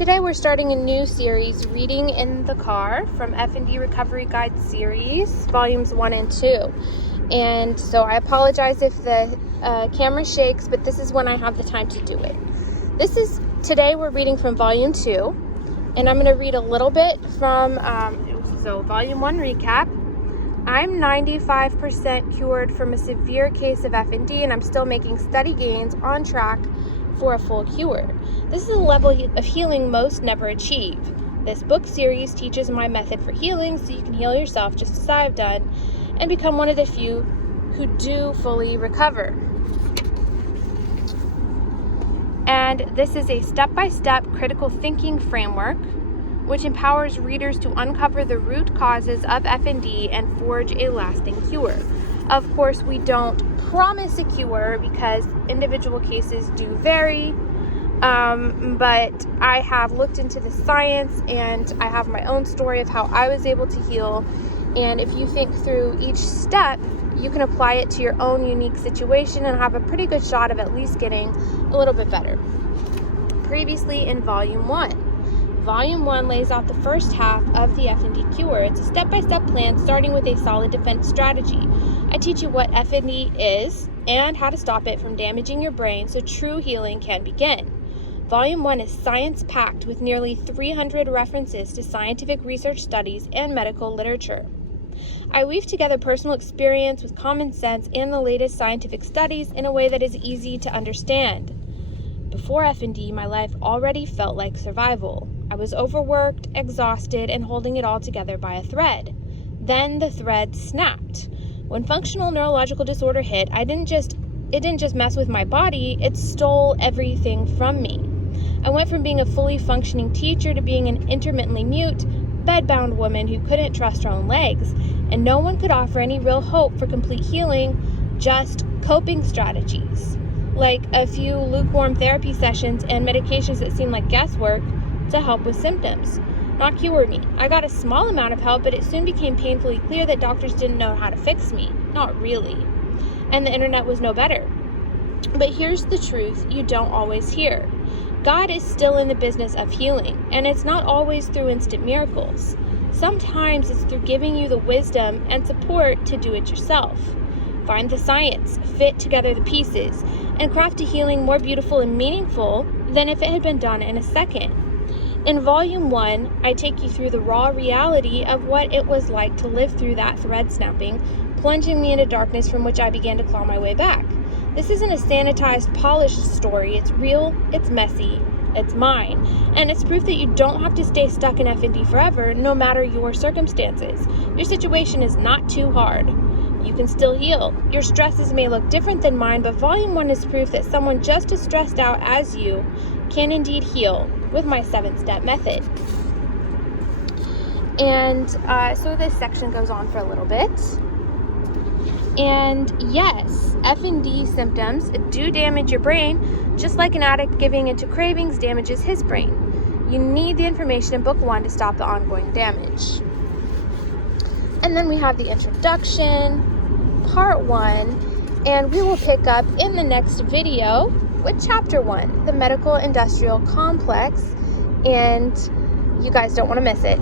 Today we're starting a new series, Reading in the Car, from FND Recovery Guide series, volumes 1 and 2. And so I apologize if the camera shakes, but this is when I have the time to do it. Today we're reading from volume 2, and I'm going to read a little bit from, volume 1 recap. I'm 95% cured from a severe case of FND, and I'm still making steady gains on track for a full cure. This is a level of healing most never achieve. This book series teaches my method for healing so you can heal yourself just as I've done and become one of the few who do fully recover. And this is a step-by-step critical thinking framework which empowers readers to uncover the root causes of FND and forge a lasting cure. Of course, we don't promise a cure because individual cases do vary, but I have looked into the science and I have my own story of how I was able to heal. And if you think through each step, you can apply it to your own unique situation and have a pretty good shot of at least getting a little bit better. Previously in Volume 1. Volume 1 lays out the first half of the FND cure. It's a step-by-step plan starting with a solid defense strategy. I teach you what FND is and how to stop it from damaging your brain so true healing can begin. Volume 1 is science-packed with nearly 300 references to scientific research studies and medical literature. I weave together personal experience with common sense and the latest scientific studies in a way that is easy to understand. Before FND, my life already felt like survival. I was overworked, exhausted, and holding it all together by a thread. Then the thread snapped. When functional neurological disorder hit, it didn't just mess with my body, it stole everything from me. I went from being a fully functioning teacher to being an intermittently mute, bedbound woman who couldn't trust her own legs, and no one could offer any real hope for complete healing, just coping strategies, like a few lukewarm therapy sessions and medications that seemed like guesswork to help with symptoms, not cure me. I got a small amount of help, but it soon became painfully clear that doctors didn't know how to fix me, not really, and the internet was no better. But here's the truth you don't always hear. God is still in the business of healing, and it's not always through instant miracles. Sometimes it's through giving you the wisdom and support to do it yourself. Find the science, fit together the pieces, and craft a healing more beautiful and meaningful than if it had been done in a second. In Volume 1, I take you through the raw reality of what it was like to live through that thread snapping, plunging me into darkness from which I began to claw my way back. This isn't a sanitized, polished story. It's real, it's messy, it's mine, and it's proof that you don't have to stay stuck in FND forever, no matter your circumstances. Your situation is not too hard. You can still heal. Your stresses may look different than mine, but Volume 1 is proof that someone just as stressed out as you can indeed heal with my 7-step method. And so this section goes on for a little bit. And yes, FND symptoms do damage your brain, just like an addict giving into cravings damages his brain. You need the information in Book 1 to stop the ongoing damage. And then we have the introduction, part 1, and we will pick up in the next video with chapter 1, the medical industrial complex, and you guys don't want to miss it.